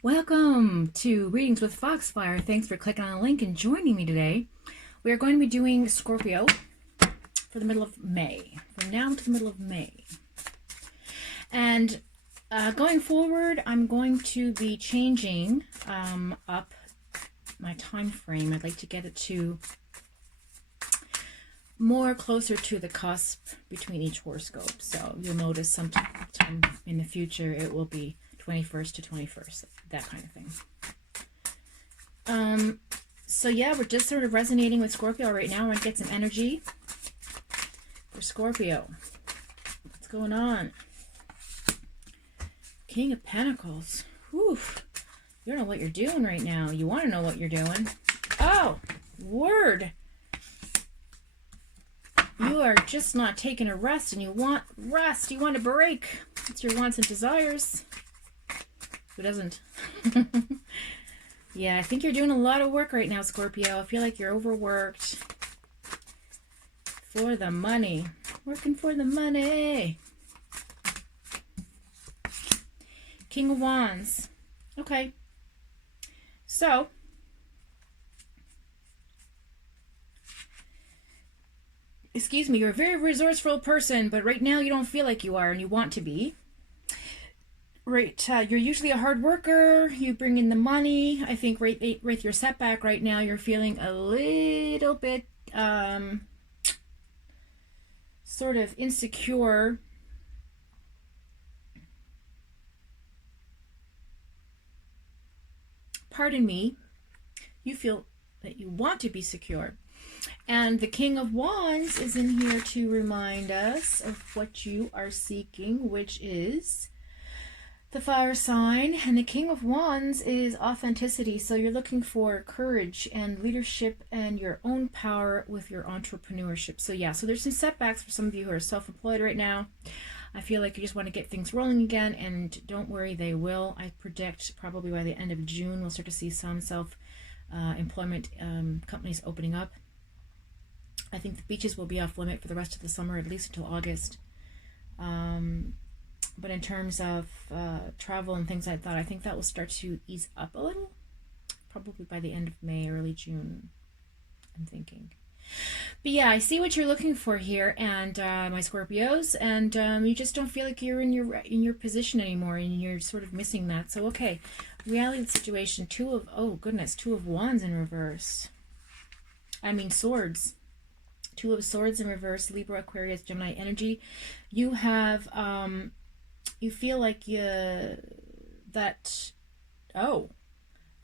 Welcome to Readings with Foxfire. Thanks for clicking on the link and joining me today. We are going to be doing Scorpio for the middle of May, from now to the middle of May. And going forward, I'm going to be changing up my time frame. I'd like to get it to more closer to the cusp between each horoscope. So you'll notice sometime in the future it will be 21st to 21st, that kind of thing. So yeah, we're just sort of resonating with Scorpio right now. We're going to get some energy for Scorpio. What's going on? King of Pentacles. Whew. You don't know what you're doing right now. You want to know what you're doing. Oh, word. You are just not taking a rest, and you want rest. You want a break. It's your wants and desires. Who doesn't? Yeah, I think you're doing a lot of work right now, Scorpio. I feel like you're overworked. For the money. Working for the money. King of Wands. Okay. So, excuse me, you're a very resourceful person, but right now you don't feel like you are, and you want to be. Right, you're usually a hard worker. You bring in the money. I think right your setback right now, you're feeling a little bit sort of insecure. Pardon me. You feel that you want to be secure. And the King of Wands is in here to remind us of what you are seeking, which is the fire sign. And the King of Wands is authenticity. So you're looking for courage and leadership and your own power with your entrepreneurship. So yeah, so there's some setbacks for some of you who are self-employed right now. I feel like you just want to get things rolling again, and don't worry, they will. I predict probably by the end of June we'll start to see some self-employment companies opening up. I think the beaches will be off limit for the rest of the summer, at least until August. But in terms of travel and things like that, I think that will start to ease up a little. Probably by the end of May, early June, I'm thinking. But yeah, I see what you're looking for here, and my Scorpios, and you just don't feel like you're in your position anymore, and you're sort of missing that. So okay, reality situation, Two of Wands in reverse. I mean swords. Two of Swords in reverse, Libra, Aquarius, Gemini energy. You have you feel like oh,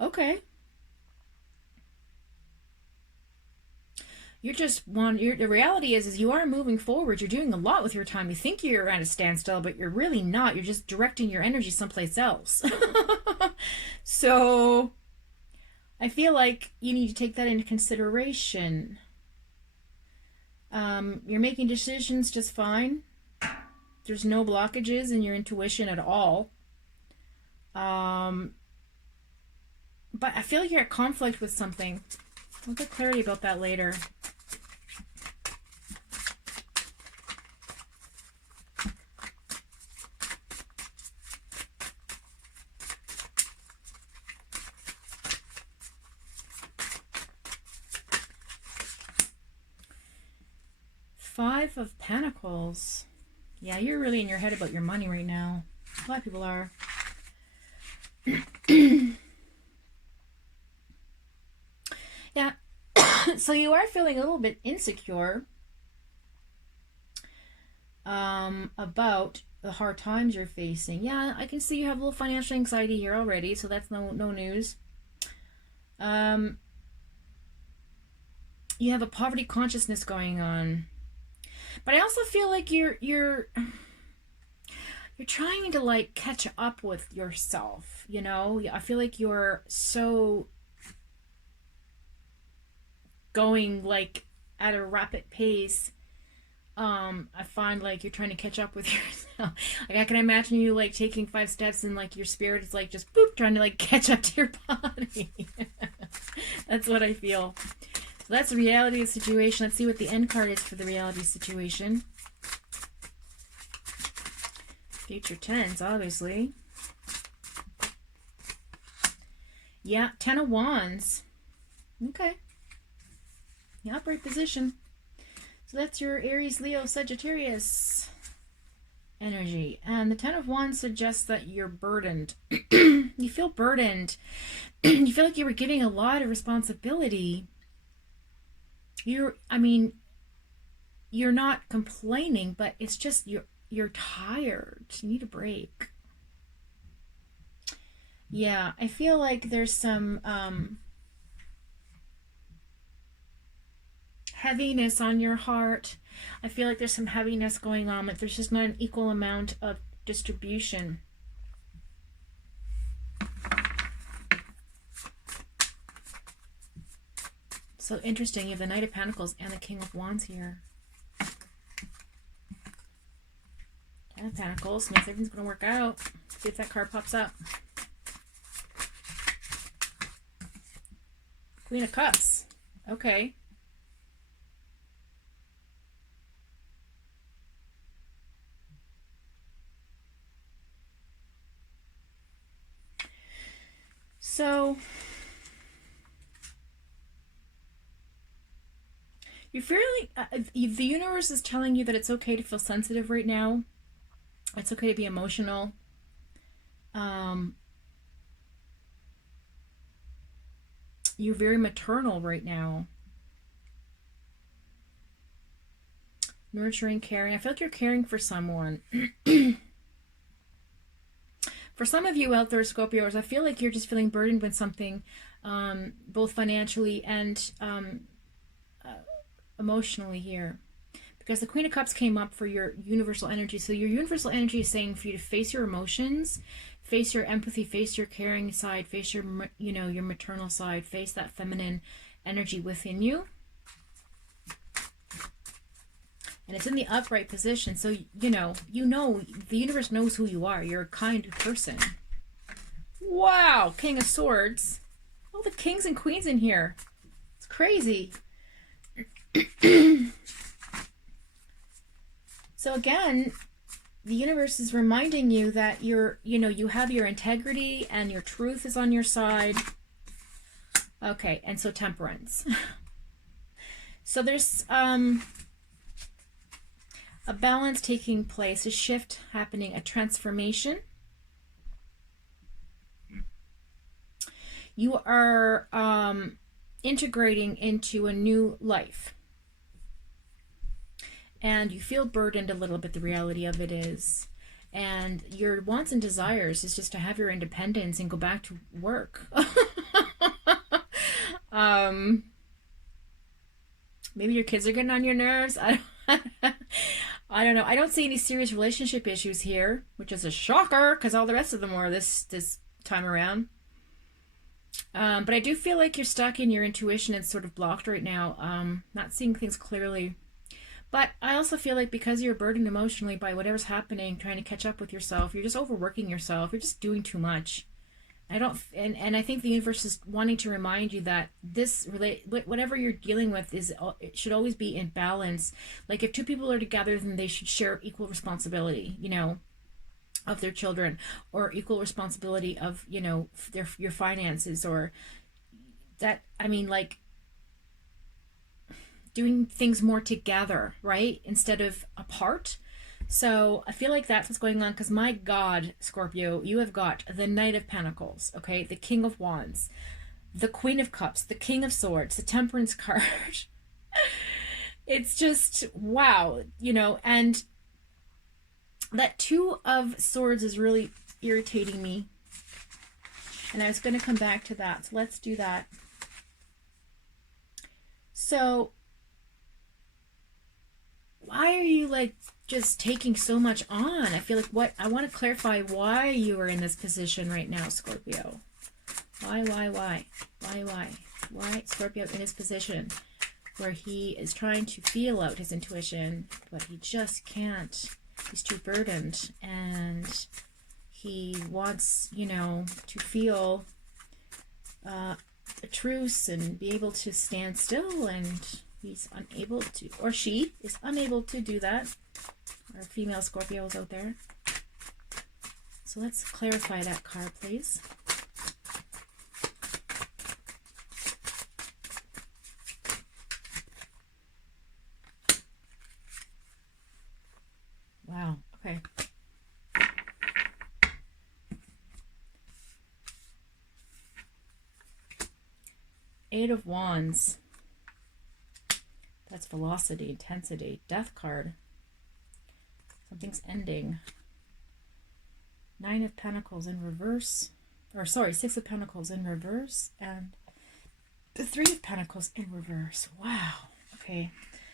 okay. The reality is you are moving forward. You're doing a lot with your time. You think you're at a standstill, but you're really not. You're just directing your energy someplace else. So I feel like you need to take that into consideration. You're making decisions just fine. There's no blockages in your intuition at all. But I feel like you're at conflict with something. I'll get clarity about that later. Five of Pentacles. Yeah, you're really in your head about your money right now. A lot of people are. Yeah. So you are feeling a little bit insecure about the hard times you're facing. Yeah, I can see you have a little financial anxiety here already, so that's no news. You have a poverty consciousness going on. But I also feel like you're trying to like catch up with yourself, you know? I feel like you're so going like at a rapid pace. I find like you're trying to catch up with yourself. Like I can imagine you like taking 5 steps and like your spirit is like just boop trying to like catch up to your body. That's what I feel. So that's the reality of the situation. Let's see what the end card is for the reality situation. Future tense, obviously. Yeah, 10 of Wands. Okay. The upright position. So that's your Aries, Leo, Sagittarius energy. And the 10 of Wands suggests that you're burdened. You feel burdened. You feel like you were giving a lot of responsibility. You're not complaining, but it's just you're tired. You need a break. Yeah, I feel like there's some heaviness on your heart. I feel like there's some heaviness going on. Like there's just not an equal amount of distribution. So interesting. You have the Knight of Pentacles and the King of Wands here. Ten of Pentacles means everything's going to work out. See if that card pops up. Queen of Cups. Okay. So you're fairly, the universe is telling you that it's okay to feel sensitive right now. It's okay to be emotional. You're very maternal right now. Nurturing, caring. I feel like you're caring for someone. For some of you out there, Scorpios, I feel like you're just feeling burdened with something, both financially and emotionally here. Because the Queen of Cups came up for your universal energy. So your universal energy is saying for you to face your emotions, face your empathy, face your caring side, face your, your maternal side, face that feminine energy within you. And it's in the upright position. So, the universe knows who you are. You're a kind person. Wow. King of Swords. All the kings and queens in here. It's crazy. So again, the universe is reminding you that you have your integrity and your truth is on your side. Okay. And so Temperance. So there's, a balance taking place, a shift happening, a transformation. You are integrating into a new life. And you feel burdened a little bit, the reality of it is. And your wants and desires is just to have your independence and go back to work. Maybe your kids are getting on your nerves. I don't know. I don't see any serious relationship issues here, which is a shocker because all the rest of them were this time around. But I do feel like you're stuck in your intuition. It's sort of blocked right now. Not seeing things clearly. But I also feel like because you're burdened emotionally by whatever's happening, trying to catch up with yourself, you're just overworking yourself. You're just doing too much. And I think the universe is wanting to remind you that whatever you're dealing with it should always be in balance. Like if two people are together, then they should share equal responsibility, of their children, or equal responsibility of, your finances, or that, like doing things more together, right? Instead of apart. So I feel like that's what's going on because my God, Scorpio, you have got the Knight of Pentacles, okay? The King of Wands, the Queen of Cups, the King of Swords, the Temperance card. It's just, wow, and that Two of Swords is really irritating me. And I was going to come back to that. So let's do that. So why are you just taking so much on? I feel like I want to clarify why you are in this position right now, Scorpio. Why Scorpio in his position where he is trying to feel out his intuition, but he just can't. He's too burdened, and he wants, to feel a truce and be able to stand still, and he's unable to, or she is unable to do that. Our female Scorpios out there. So let's clarify that card, please. Eight of Wands. That's velocity, intensity. Death card. Something's ending. Nine of Pentacles in reverse. Or sorry, Six of Pentacles in reverse. And the Three of Pentacles in reverse. Wow. Okay.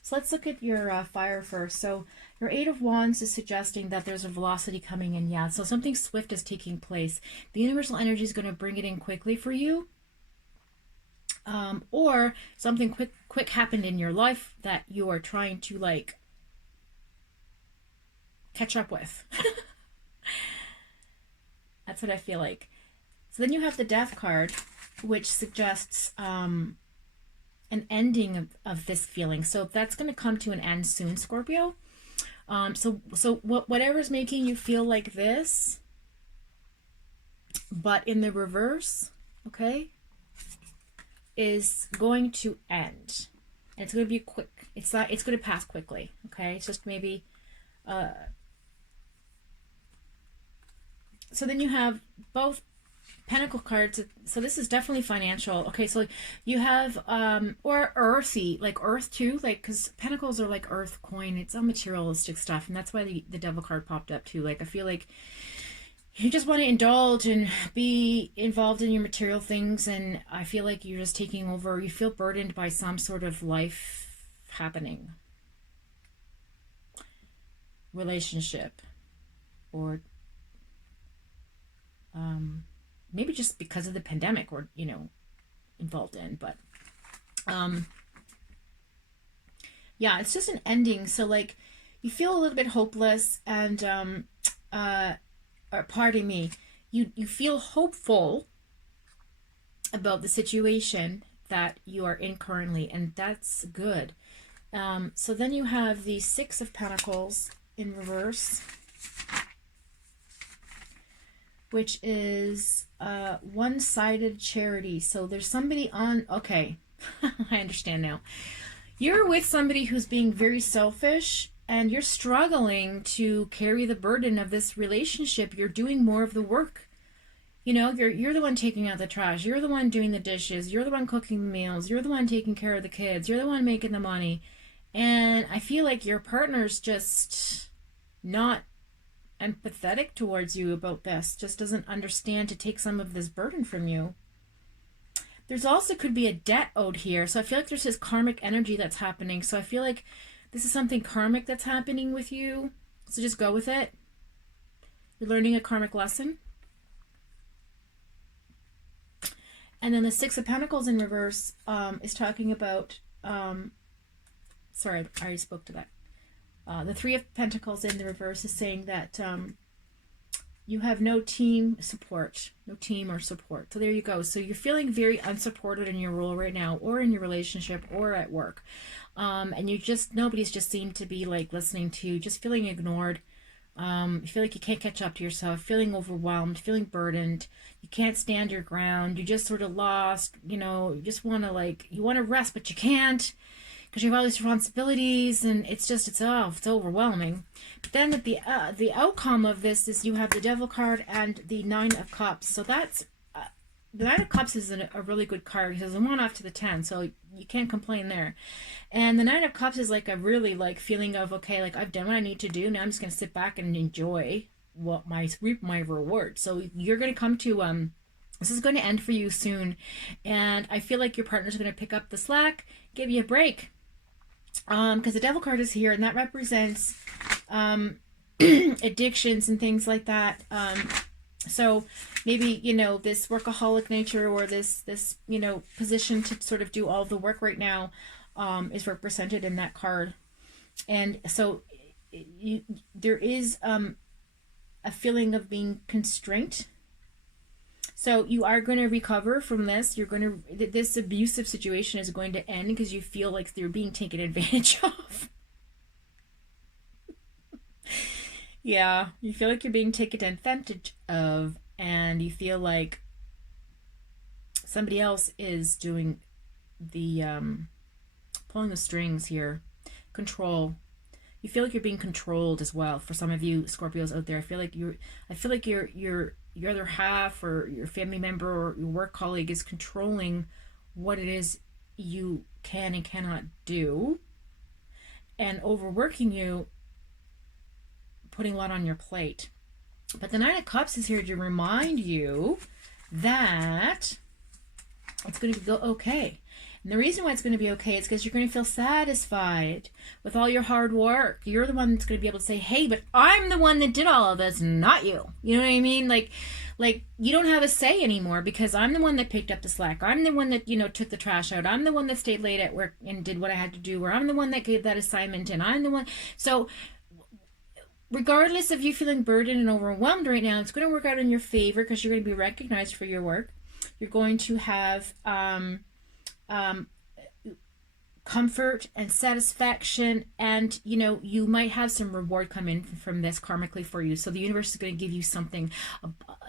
So let's look at your fire first. So your Eight of Wands is suggesting that there's a velocity coming in. Yeah. So something swift is taking place. The universal energy is going to bring it in quickly for you. Or something quick happened in your life that you are trying to like catch up with. That's what I feel like. So then you have the Death card, which suggests an ending of this feeling. So that's going to come to an end soon, Scorpio. So whatever's making you feel like this, but in the reverse, okay, is going to end. And it's going to be quick. It's going to pass quickly, okay? It's just maybe... So then you have both Pentacle cards. So this is definitely financial. Okay, so you have or earthy, like earth too, like because Pentacles are like earth, coin. It's all materialistic stuff, and that's why the Devil card popped up too. Like I feel like you just want to indulge and be involved in your material things, and I feel like you're just taking over. You feel burdened by some sort of life happening, relationship, or maybe just because of the pandemic, or you know, involved in. But yeah, it's just an ending. So like you feel a little bit hopeless, and or pardon me, you feel hopeful about the situation that you are in currently, and that's good. So then you have the Six of Pentacles in reverse, which is one-sided charity. So there's somebody on... Okay, I understand now. You're with somebody who's being very selfish, and you're struggling to carry the burden of this relationship. You're doing more of the work. You know, you're the one taking out the trash. You're the one doing the dishes. You're the one cooking the meals. You're the one taking care of the kids. You're the one making the money. And I feel like your partner's just not empathetic towards you about this. Just doesn't understand to take some of this burden from you. There's also could be a debt owed here. So I feel like there's this karmic energy that's happening. So I feel like this is something karmic that's happening with you. So just go with it. You're learning a karmic lesson. And then the Six of Pentacles in reverse is talking about... sorry, I already spoke to that. The Three of Pentacles in the reverse is saying that you have no team support, no team or support. So there you go. So you're feeling very unsupported in your role right now, or in your relationship, or at work. And nobody's just seemed to be like listening to you, just feeling ignored. You feel like you can't catch up to yourself, feeling overwhelmed, feeling burdened. You can't stand your ground. You just sort of lost, you know, you just want to you want to rest, but you can't, because you have all these responsibilities, and it's overwhelming. But then at the outcome of this is you have the Devil card and the Nine of Cups. So that's the Nine of Cups is a really good card, because it's 1 off to the 10, so you can't complain there. And the Nine of Cups is like a really feeling of, okay, like I've done what I need to do. Now I'm just gonna sit back and enjoy reap my reward. So you're gonna come to this is going to end for you soon, and I feel like your partner's going to pick up the slack, give you a break. Because the Devil card is here, and that represents addictions and things like that. So maybe, you know, this workaholic nature, or this you know, position to sort of do all the work right now is represented in that card. And so there is a feeling of being constrained. So you are going to recover from this. This abusive situation is going to end, because you feel like you're being taken advantage of. Yeah, you feel like you're being taken advantage of, and you feel like somebody else is doing the pulling the strings here. Control. You feel like you're being controlled as well. For some of you Scorpios out there, I feel like your other half, or your family member, or your work colleague is controlling what it is you can and cannot do, and overworking you, putting a lot on your plate. But the Nine of Cups is here to remind you that it's going to go okay. And the reason why it's going to be okay is because you're going to feel satisfied with all your hard work. You're the one that's going to be able to say, hey, but I'm the one that did all of this, not you. You know what I mean? Like you don't have a say anymore because I'm the one that picked up the slack. I'm the one that, took the trash out. I'm the one that stayed late at work and did what I had to do, or I'm the one that gave that assignment, and I'm the one. So regardless of you feeling burdened and overwhelmed right now, it's going to work out in your favor because you're going to be recognized for your work. You're going to have comfort and satisfaction, and you might have some reward come in from this karmically for you. So the universe is going to give you something.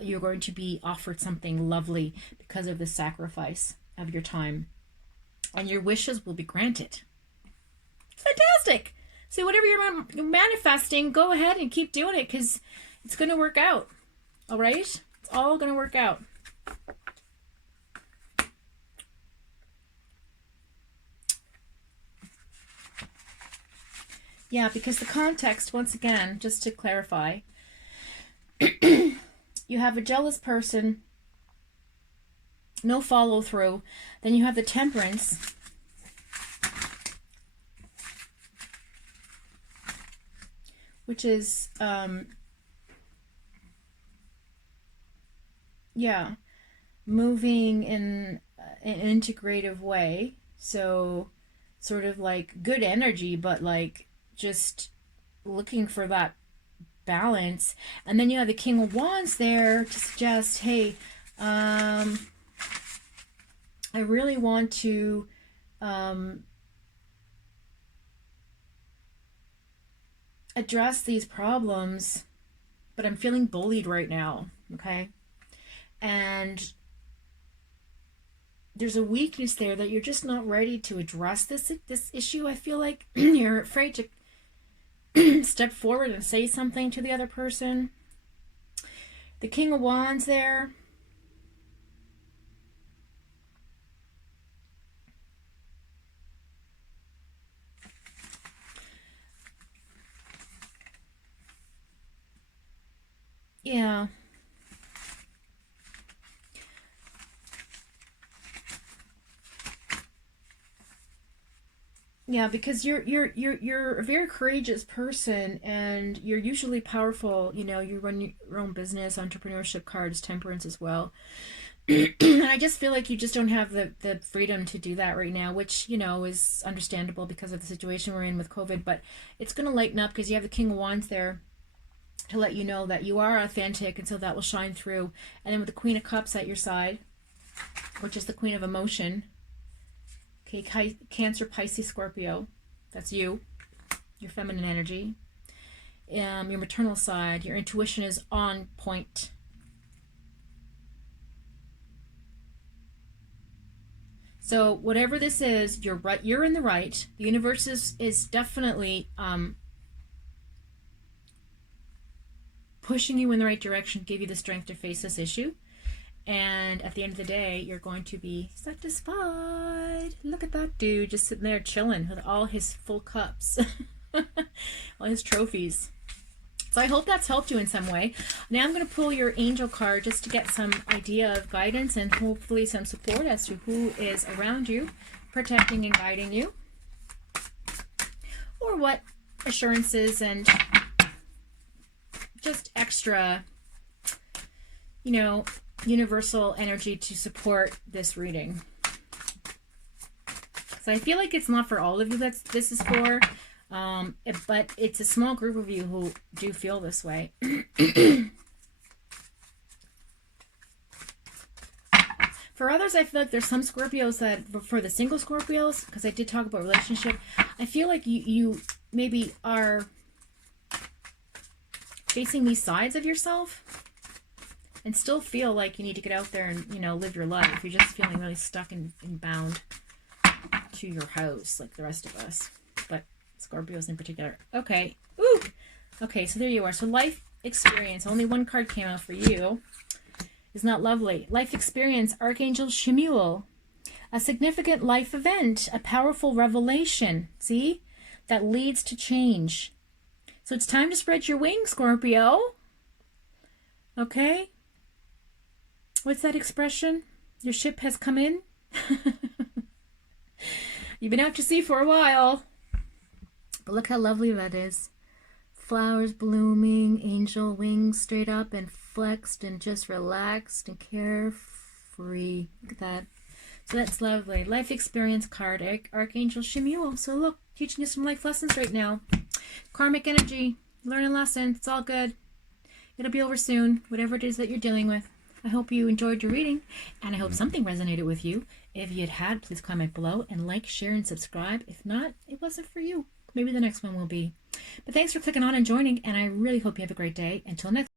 You're going to be offered something lovely because of the sacrifice of your time, and your wishes will be granted. Fantastic. So whatever you're manifesting, go ahead and keep doing it because it's going to work out. All right? It's all going to work out. Yeah, because the context, once again, just to clarify, you have a jealous person, no follow through. Then you have the Temperance. Which is, moving in an integrative way. So sort of like good energy, but like just looking for that balance. And then you have the King of Wands there to suggest, hey, I really want to address these problems, but I'm feeling bullied right now, okay? And there's a weakness there that you're just not ready to address this issue. I feel like you're afraid to step forward and say something to the other person. The King of Wands there. Yeah. Yeah, because you're a very courageous person, and you're usually powerful. You run your own business, entrepreneurship cards, temperance as well. And I just feel like you just don't have the freedom to do that right now, which, is understandable because of the situation we're in with COVID. But it's going to lighten up because you have the King of Wands there to let you know that you are authentic, and so that will shine through. And then with the Queen of Cups at your side, which is the Queen of Emotion. Okay, Cancer, Pisces, Scorpio. That's you. Your feminine energy. Your maternal side. Your intuition is on point. So whatever this is, you're right. You're in the right. The universe is definitely pushing you in the right direction, give you the strength to face this issue. And at the end of the day, you're going to be satisfied. Look at that dude just sitting there chilling with all his full cups. All his trophies. So I hope that's helped you in some way. Now I'm going to pull your angel card just to get some idea of guidance and hopefully some support as to who is around you, protecting and guiding you. Or what assurances and just extra, universal energy to support this reading. So I feel like it's not for all of you that this is for, but it's a small group of you who do feel this way. For others, I feel like there's some Scorpios that, for the single Scorpios, because I did talk about relationship, I feel like you maybe are facing these sides of yourself and still feel like you need to get out there and, live your life. You're just feeling really stuck and bound to your house like the rest of us. But Scorpios in particular. Okay. Ooh! Okay, so there you are. So life experience. Only one card came out for you. Isn't that lovely? Life experience, Archangel Shemuel. A significant life event, a powerful revelation, see, that leads to change. So it's time to spread your wings, Scorpio. Okay? What's that expression? Your ship has come in? You've been out to sea for a while. But look how lovely that is. Flowers blooming, angel wings straight up and flexed and just relaxed and carefree. Look at that. So that's lovely. Life experience card, Archangel Shemuel. So look, teaching you some life lessons right now. Karmic energy, learning lessons. It's all good. It'll be over soon, whatever it is that you're dealing with. I hope you enjoyed your reading, and I hope something resonated with you. If you had, please comment below and like, share, and subscribe. If not, it wasn't for you. Maybe the next one will be. But thanks for clicking on and joining, and I really hope you have a great day. Until next